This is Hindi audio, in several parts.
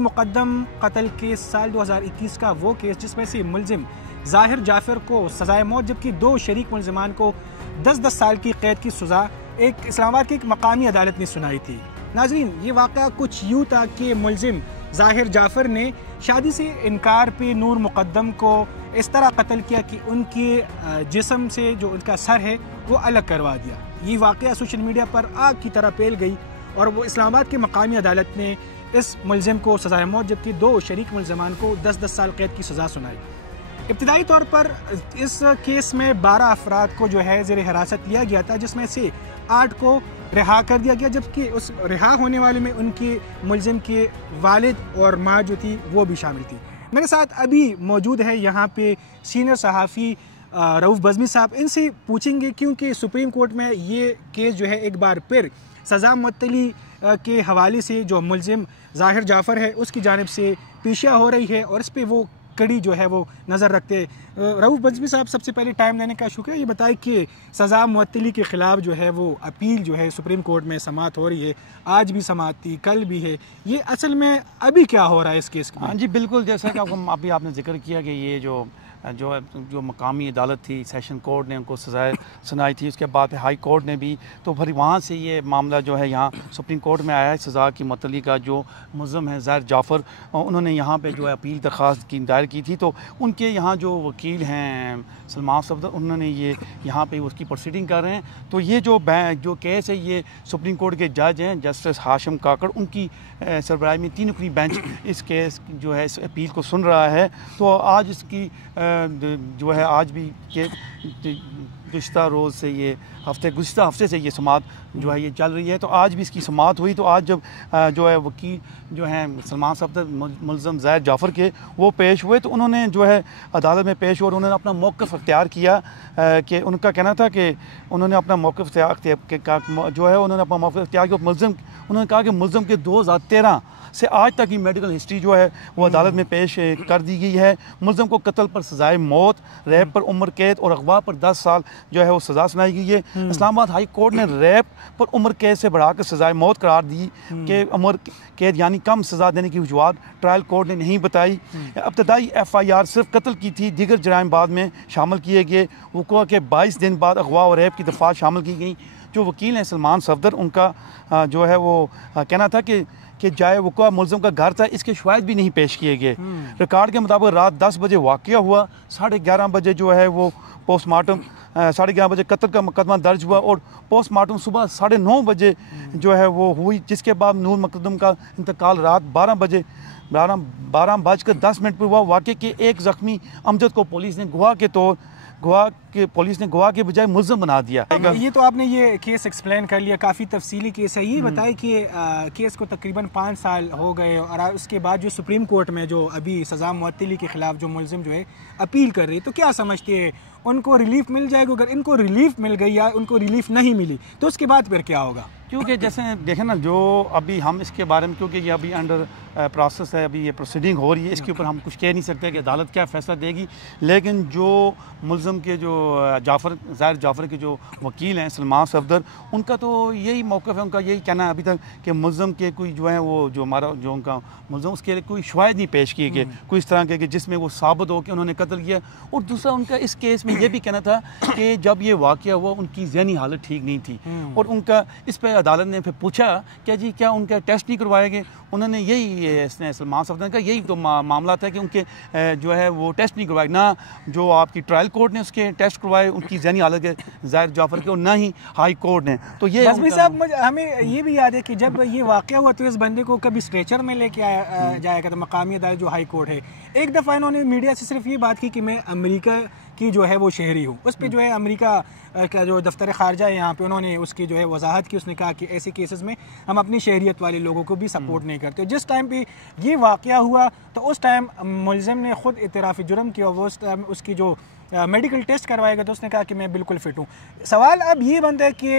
मुकद्दम कत्ल केस साल 2021 का वो केस जिसमें से मुलजिम ज़ाहिर जाफ़र को सज़ाए मौत जबकि 2 शरीक मुलजिमान को 10-10 साल की कैद की सज़ा एक इस्लामाबाद की एक मकामी अदालत ने सुनाई थी। नाज़रीन, ये वाक़या कुछ यूँ था कि मुलजिम ज़ाहिर जाफ़र ने शादी से इनकार पे नूर मुकद्दम को इस तरह कत्ल किया कि उनके जिस्म से जो उनका सर है वो अलग करवा दिया। ये वाक़या सोशल मीडिया पर आग की तरह फैल गई और वो इस्लामाबाद की मकामी अदालत ने इस मुलजिम को सज़ाए मौत जबकि 2 शरीक मुलजिमान को 10-10 साल कैद की सज़ा सुनाई। इब्तिदाई तौर पर इस केस में 12 अफराद को जो है ज़ेर हिरासत लिया गया था, जिसमें से 8 को रिहा कर दिया गया, जबकि उस रिहा होने वाले में उनके मुलजिम के वालिद और माँ जो थी वो भी शामिल थी। मेरे साथ अभी मौजूद है यहाँ पे सीनियर सहाफ़ी रऊफ़ बज़मी साहब। इनसे पूछेंगे क्योंकि सुप्रीम कोर्ट में ये केस जो है एक बार फिर सज़ा मुअत्तली के हवाले से जो मुलजिम ज़ाहिर जाफ़र है उसकी जानिब से पेशिया हो रही है और इस पर वो कड़ी जो है वो नज़र रखते। रऊफ़ बज़मी साहब, सबसे पहले टाइम देने का शुक्रिया। ये बताएं कि सज़ा मुअत्तली के ख़िलाफ़ जो है वो अपील जो है सुप्रीम कोर्ट में समाअत हो रही है, आज भी समाअत थी, कल भी है, ये असल में अभी क्या हो रहा है इस केस में? हाँ जी, बिल्कुल, जैसा कि अभी आपने जिक्र किया कि ये जो मकामी अदालत थी, सेशन कोर्ट ने उनको सज़ाएँ सुनाई थी, उसके बाद हाई कोर्ट ने भी, तो फिर वहाँ से ये मामला जो है यहाँ सुप्रीम कोर्ट में आया है। सज़ा की मुअत्तली का जो मुलज़म है ज़ाहिर जाफ़र, उन्होंने यहाँ पे जो है अपील दरख्वास्त की दायर की थी, तो उनके यहाँ जो वकील हैं सलमान सफदर, उन्होंने ये यहाँ पे उसकी प्रोसीडिंग कर रहे हैं। तो ये जो केस है ये सुप्रीम कोर्ट के जज हैं जस्टिस हाशिम काकड़, उनकी सरबराही में 3 रुकनी बेंच इस केस जो है इस अपील को सुन रहा है। तो आज इसकी जो है आज भी के गुज़िश्ता रोज़ से ये गुज़िश्ता हफ्ते से ये समाअत जो है ये चल रही है, तो आज भी इसकी समाअत हुई। तो आज जब जो है वकील जो हैं सलमान सफदर मुलज़म ज़ाहिर जाफ़र के वो पेश हुए, तो उन्होंने जो है अदालत में पेश हुए और उन्होंने अपना मौक़िफ़ अख्तियार किया कि उनका कहना था कि उन्होंने अपना मौक़िफ़ जो है उन्होंने अपना मौक़िफ़ अख्तियार किया। उन्होंने कहा कि मुलज़म के 2013 से आज तक की मेडिकल हिस्ट्री जो है वो अदालत में पेश कर दी गई है। मुलज़म को कत्ल पर सज़ाए मौत, रैप पर उम्र कैद और अगवा पर 10 साल जो है वो सज़ा सुनाई गई है। इस्लामाबाद हाई कोर्ट ने रैप पर उम्र कैद से बढ़ाकर सज़ाए मौत करार दी कि उम्र कैद यानी कम सज़ा देने की वजूहत ट्रायल कोर्ट ने नहीं बताई। इब्तदाई FIR सिर्फ कत्ल की थी, दीगर जराइम बाद में शामिल किए गए। वक़ुआ के 22 दिन बाद अगवा और रैप की दफ़ात शामिल की गई। जो वकील हैं सलमान सफदर, उनका जो है वो कहना था कि जाए वक़ुआ मुलज़म का घर था, इसके शवाहिद भी नहीं पेश किए गए। रिकॉर्ड के मुताबिक रात 10 बजे वाक़या हुआ, 11:30 बजे जो है वो पोस्टमार्टम 11:30 बजे कत्ल का मुकदमा दर्ज हुआ और पोस्टमार्टम सुबह 9:30 बजे जो है वो हुई, जिसके बाद नूर मुकद्दम का इंतकाल रात 12:10 पर हुआ। वाक़े के एक ज़ख्मी अमजद को पुलिस ने गवाह के बजाय मुलज़म बना दिया। ये तो आपने ये केस एक्सप्लेन कर लिया, काफ़ी तफसीली केस है। ये बताए कि केस को तकरीबन 5 साल हो गए और उसके बाद जो सुप्रीम कोर्ट में जो अभी सज़ा मुअत्तली के ख़िलाफ़ जो मुलज़िम जो है अपील कर रही है, तो क्या समझते हैं उनको रिलीफ मिल जाएगा? अगर इनको रिलीफ मिल गई या उनको रिलीफ नहीं मिली तो उसके बाद फिर क्या होगा? क्योंकि जैसे देखें ना, जो अभी हम इसके बारे में, क्योंकि ये अभी अंडर प्रोसेस है, अभी ये प्रोसीडिंग हो रही है, इसके ऊपर हम कुछ कह नहीं सकते कि अदालत क्या फ़ैसला देगी। लेकिन जो मुलज़म के जो ज़ाहिर जाफ़र के जो वकील हैं सलमान सफदर, उनका तो यही मौक़िफ़ है, उनका यही कहना है अभी तक कि मुलज़म के कोई जो है वो जो उनका मुलज़म उसके लिए कोई शवाहिद नहीं पेश किए गए कोई इस तरह के जिसमें वो साबित हो कि उन्होंने कत्ल किया। और दूसरा उनका इस केस में ये भी कहना था कि जब ये वाक़या हुआ उनकी ज़हनी हालत ठीक नहीं थी और उनका इस पर अदालत ने फिर पूछा क्या उनका टेस्ट नहीं करवाए गए। उन्होंने यही सलमान सफदर का यही तो मामला था कि उनके जो है वो टेस्ट नहीं करवाए, ना जो आपकी ट्रायल कोर्ट ने उसके टेस्ट करवाए उनकी ज़हनी हालत के ज़ाहिर जाफ़र के, और ना ही हाई कोर्ट ने। तो ये साहब, हमें ये भी याद है कि जब ये वाक़या हुआ तो इस बंदे को कभी स्ट्रेचर में लेके आया जाएगा, तो मकामी अदालत जो हाई कोर्ट है, एक दफ़ा इन्होंने मीडिया से सिर्फ ये बात की कि मैं अमेरिका की जो है वो शहरी हूँ। उस पर जो है अमेरिका का जो दफ्तर ख़ारजा है यहाँ पे, उन्होंने उसकी जो है वजाहत की। उसने कहा कि ऐसे केसेस में हम अपनी शहरियत वाले लोगों को भी सपोर्ट नहीं करते। जिस टाइम पे ये वाक़या हुआ तो उस टाइम मुलज़िम ने ख़ुद इतराफ़ जुर्म किया, वो उस टाइम उसकी जो मेडिकल टेस्ट करवाया गया तो उसने कहा कि मैं बिल्कुल फिट हूँ। सवाल अब ये बनता है कि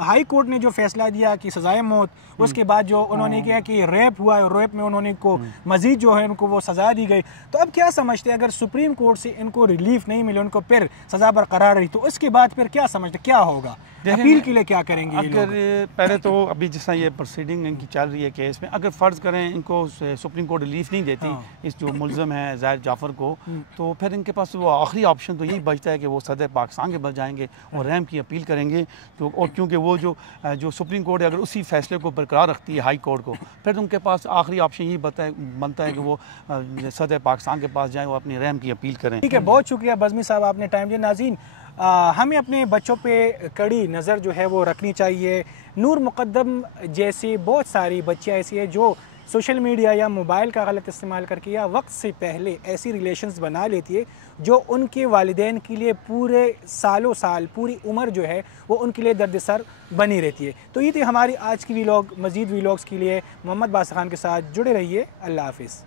हाई कोर्ट ने जो फैसला दिया कि सजाए मौत, उसके बाद जो उन्होंने किया कि रेप हुआ, रेप में उन्होंने को मजीद जो है उनको वो सज़ा दी गई, तो अब क्या समझते हैं अगर सुप्रीम कोर्ट से इनको रिलीफ नहीं मिले, उनको फिर सज़ा बरकरार रही, तो उसके बाद फिर क्या समझते क्या होगा, अपील के लिए क्या करेंगे ये अगर लोग? पहले तो अभी जिस तरह ये प्रोसीडिंग इनकी चल रही है केस में, अगर फ़र्ज़ करें इनको सुप्रीम कोर्ट रिलीफ नहीं देती इस जो मुलज़म है ज़ाहिर जाफ़र को, तो फिर इनके पास वो आखिरी ऑप्शन तो यही बचता है कि वो सदर पाकिस्तान के बच जाएंगे और रैम की अपील करेंगे। तो और क्योंकि वो जो सुप्रीम कोर्ट अगर उसी फैसले को बरकरार रखती है हाई कोर्ट को, फिर उनके पास आखिरी ऑप्शन यही बनता है कि वो सदर पाकिस्तान के पास जाएँ, वो अपनी रैम की अपील करें। ठीक है, बहुत शुक्रिया बज़मी साहब, आपने टाइम दिया। नाज़रीन, हमें अपने बच्चों पे कड़ी नज़र जो है वो रखनी चाहिए। नूर मुक़द्दम जैसी बहुत सारी बच्चियाँ ऐसी है जो सोशल मीडिया या मोबाइल का गलत इस्तेमाल करके या वक्त से पहले ऐसी रिलेशंस बना लेती है जो उनके वालिदैन के लिए पूरे सालों साल, पूरी उम्र जो है वो उनके लिए दर्द-ए-सर बनी रहती है। तो ये थी हमारी आज की वीलॉग। मज़ीद वीलॉग्स के लिए मोहम्मद बादशाह खान के साथ जुड़े रहिए। अल्लाह हाफ़िज़।